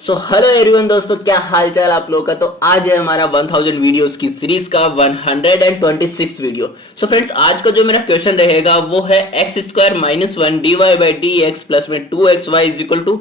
Hello everyone दोस्तों, क्या हाल चाल आप लोगों का। तो आज है हमारा 1000 वीडियोस की सीरीज का 126 वीडियो। फ्रेंड्स, आज का जो मेरा क्वेश्चन रहेगा वो है X square minus one D Y by D x plus में 2xy इज इक्वल टू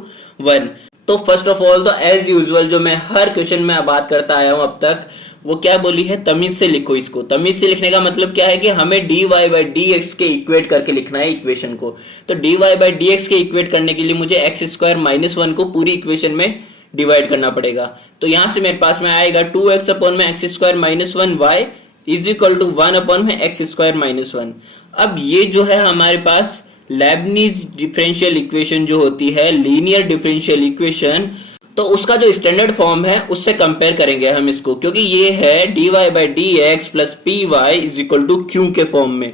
1। तो फर्स्ट ऑफ ऑल, तो एज यूजुअल जो मैं हर क्वेश्चन में बात करता आया हूं अब तक, वो क्या बोली है, तमीज से लिखो इसको। तमीज से लिखने का मतलब क्या है कि हमें D Y by D X के इक्वेट करके लिखना है इक्वेशन को। तो D Y by D X के इक्वेट करने के लिए मुझे एक्स स्क्वायर माइनस वन को पूरी इक्वेशन में डिवाइड करना पड़ेगा। तो यहां से मेरे पास में आएगा 2x अपॉन में X square minus one Y is equal to 1 upon में एक्स स्क्वायर माइनस वन। अब ये जो है हमारे पास लेबनीज डिफरेंशियल इक्वेशन जो होती है, लीनियर डिफरेंशियल इक्वेशन, तो उसका जो स्टैंडर्ड फॉर्म है उससे कंपेयर करेंगे हम इसको, क्योंकि ये है D Y by D x plus P Y is equal to Q के फॉर्म में,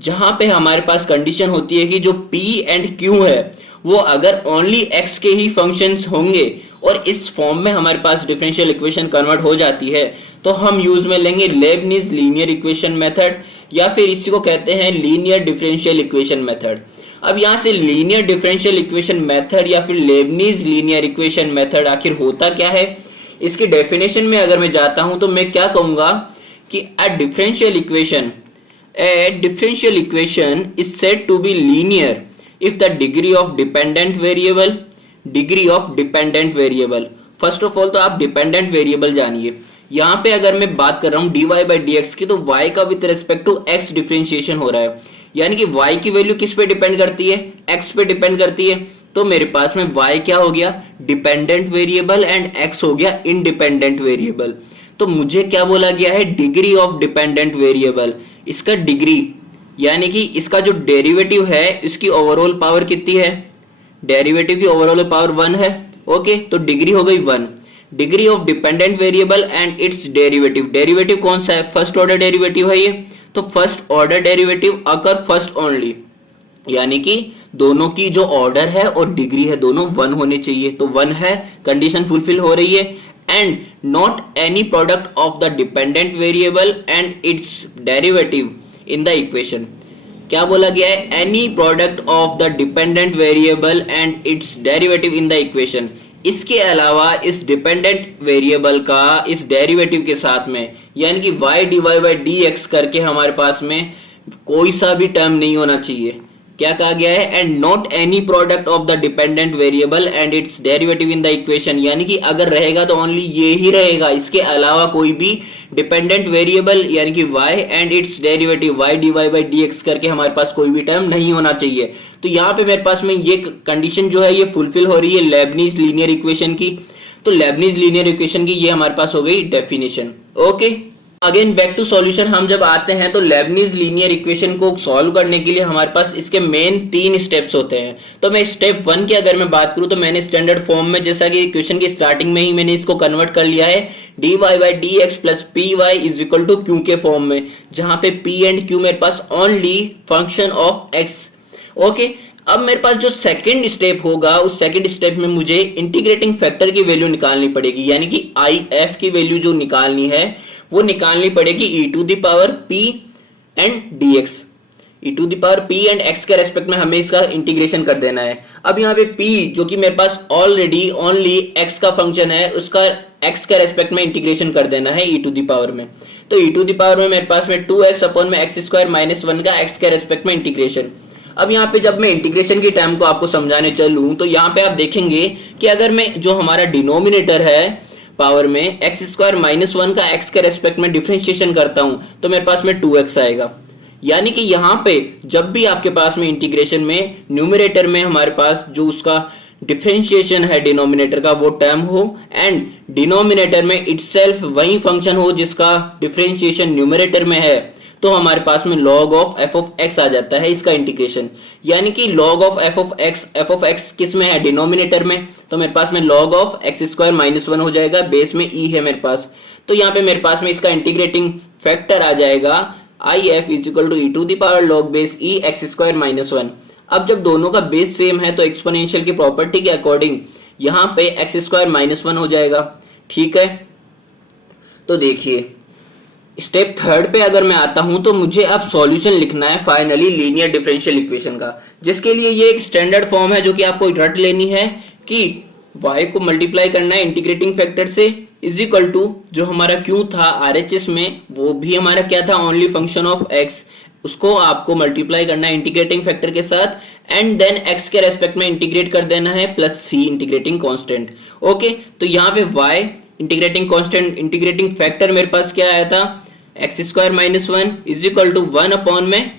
जहां पे हमारे पास कंडीशन होती है कि जो p एंड q है वो अगर ओनली x के ही फंक्शंस होंगे और इस फॉर्म में हमारे पास डिफरेंशियल इक्वेशन कन्वर्ट हो जाती है, तो हम यूज में लेंगे लेबनीज लीनियर इक्वेशन मेथड, या फिर इसी को कहते हैं लीनियर डिफरेंशियल इक्वेशन मेथड। अब यहां से लीनियर डिफरेंशियल इक्वेशन मेथड या फिर लेबनीज लीनियर इक्वेशन मेथड आखिर होता क्या है, इसकी डेफिनेशन में अगर मैं जाता हूं तो मैं क्या कहूंगा कि a differential equation is said to be linear if the degree of dependent variable first of all तो आप डिपेंडेंट वेरिएबल जानिए। यहाँ पे अगर मैं बात कर रहा हूँ dy बाई डी एक्स की, तो y का with respect to x differentiation हो रहा है, यानी कि y की वैल्यू किस पे डिपेंड करती है, x पे डिपेंड करती है। तो मेरे पास में y क्या हो गया, डिपेंडेंट वेरिएबल, एंड x हो गया इंडिपेंडेंट वेरिएबल। तो मुझे क्या बोला गया है, डिग्री ऑफ डिपेंडेंट वेरिएबल, इसका डिग्री यानी कि इसका जो डेरिवेटिव है इसकी ओवरऑल पावर कितनी है, डेरिवेटिव की ओवरऑल पावर 1 है। ओके, तो डिग्री हो गई 1। Degree of dependent variable and it's derivative, derivative कौन सा है, फर्स्ट ऑर्डर डेरिवेटिव है ये, तो फर्स्ट ऑर्डर डेरिवेटिव अकर फर्स्ट ओनली, यानी कि दोनों की जो ऑर्डर है और डिग्री है दोनों 1 होने चाहिए। तो 1 है, कंडीशन फुलफिल हो रही है। And not any product of the dependent variable and it's derivative in the equation. क्या बोला गया है, any product of the dependent variable and it's derivative in the equation. इसके अलावा इस डिपेंडेंट वेरिएबल का इस डेरिवेटिव के साथ में, यानी कि y dy by D x करके हमारे पास में कोई सा भी टर्म नहीं होना चाहिए। क्या कहा गया है, and not any product of the dependent variable and it's derivative in the equation, यानी कि अगर रहेगा तो ओनली ये ही रहेगा, इसके अलावा कोई भी डिपेंडेंट वेरिएबल यानी कि y and it's derivative y dy by D x करके हमारे पास कोई भी टर्म नहीं होना चाहिए। तो यहाँ पे मेरे पास में ये कंडीशन जो है ये फुलफिल हो रही है लेबनीज लीनियर इक्वेशन की। तो लेबनीज लीनियर इक्वेशन की ये हमारे पास हो गई definition. Okay, again back to solution. हम जब आते हैं तो लेबनीज लीनियर इक्वेशन को सॉल्व करने के लिए हमारे पास इसके मेन 3 स्टेप्स होते हैं। तो मैं स्टेप 1 की अगर मैं बात करूं तो मैंने स्टैंडर्ड फॉर्म में, जैसा कि इक्वेशन की स्टार्टिंग में ही मैंने इसको कन्वर्ट कर लिया है dy by D x plus P Y is equal to Q के फॉर्म में, जहां पे p एंड q मेरे पास only function of x। Okay, अब मेरे पास जो सेकंड स्टेप होगा उस सेकंड स्टेप में मुझे इंटीग्रेटिंग फैक्टर की वैल्यू निकालनी पड़ेगी, यानी कि if की वैल्यू जो निकालनी है वो निकालनी पड़ेगी e to the power p and dx, e to the power p एंड x के रेस्पेक्ट में हमें इसका इंटीग्रेशन कर देना है। अब यहाँ पे p जो कि मेरे पास ऑलरेडी ओनली x का फंक्शन है, उसका x के रेस्पेक्ट में इंटीग्रेशन कर देना है e टू द पावर में। तो e टू द पावर में मेरे पास में 2x अपॉन में एक्स स्क्वायर माइनस 1 का x के रेस्पेक्ट में इंटीग्रेशन। अब यहाँ पे जब मैं इंटीग्रेशन की टर्म को आपको समझाने चलूं तो यहाँ पे आप देखेंगे कि अगर मैं जो हमारा डिनोमिनेटर है पावर में एक्स स्क्वायर माइनस 1 का x के रेस्पेक्ट में डिफरेंशिएशन करता हूं तो मेरे पास में 2x आएगा, यानी कि यहाँ पे जब भी आपके पास में इंटीग्रेशन में न्यूमरेटर में हमारे पास जो उसका डिफरेंशिएशन है डिनोमिनेटर का वो टर्म हो, एंड डिनोमिनेटर में इटसेल्फ वही फंक्शन हो जिसका डिफरेंशिएशन न्यूमरेटर में है, तो हमारे पास में log of f of x आ जाता है इसका इंटीग्रेशन। यानी कि log of f of x किस में है, डिनोमिनेटर में, तो मेरे पास में log of x square minus 1 हो जाएगा, बेस में e है मेरे पास। तो यहाँ पे मेरे पास में इसका इंटीग्रेटिंग फैक्टर आ जाएगा if is equal to E to the power log base e X square minus 1। अब जब दोनों का बेस सेम है तो एक्सपोनेंशियल की प्रॉपर्टी के अकॉर्डिंग यहाँ पे एक्स स्क्वायर माइनस 1 हो जाएगा। ठीक है, तो देखिए स्टेप 3 पे अगर मैं आता हूं तो मुझे अब सॉल्यूशन लिखना है फाइनली लीनियर डिफरेंशियल इक्वेशन का, जिसके लिए ये एक स्टैंडर्ड फॉर्म है जो कि आपको रट लेनी है कि y को मल्टीप्लाई करना है इंटीग्रेटिंग फैक्टर से, इज इक्वल टू जो हमारा q था RHS में वो भी हमारा क्या था, ओनली फंक्शन ऑफ x, उसको आपको मल्टीप्लाई करना है इंटीग्रेटिंग फैक्टर के साथ एंड देन x के रेस्पेक्ट में इंटीग्रेट कर देना है plus c integrating constant. Okay, तो यहाँ पे y integrating constant integrating factor मेरे पास क्या आया था, X square minus 1 is equal to 1 upon में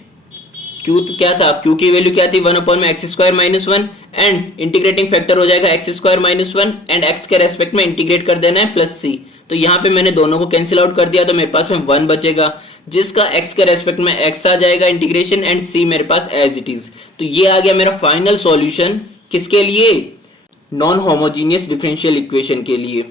q क्या था, q की वैल्यू क्या थी 1 अपॉन में X square minus 1 and integrating factor हो जाएगा x square minus 1 and x के रेस्पेक्ट में इंटीग्रेट कर देना है प्लस c। तो यहाँ पे मैंने दोनों को कैंसिल आउट कर दिया तो मेरे पास में 1 बचेगा जिसका x के रेस्पेक्ट में x आ जाएगा इंटीग्रेशन एंड c मेरे पास एज इट इज। तो ये आ गया मेरा फाइनल सॉल्यूशन किसके लिए, नॉन होमोजीनियस डिफरेंशियल इक्वेशन के लिए।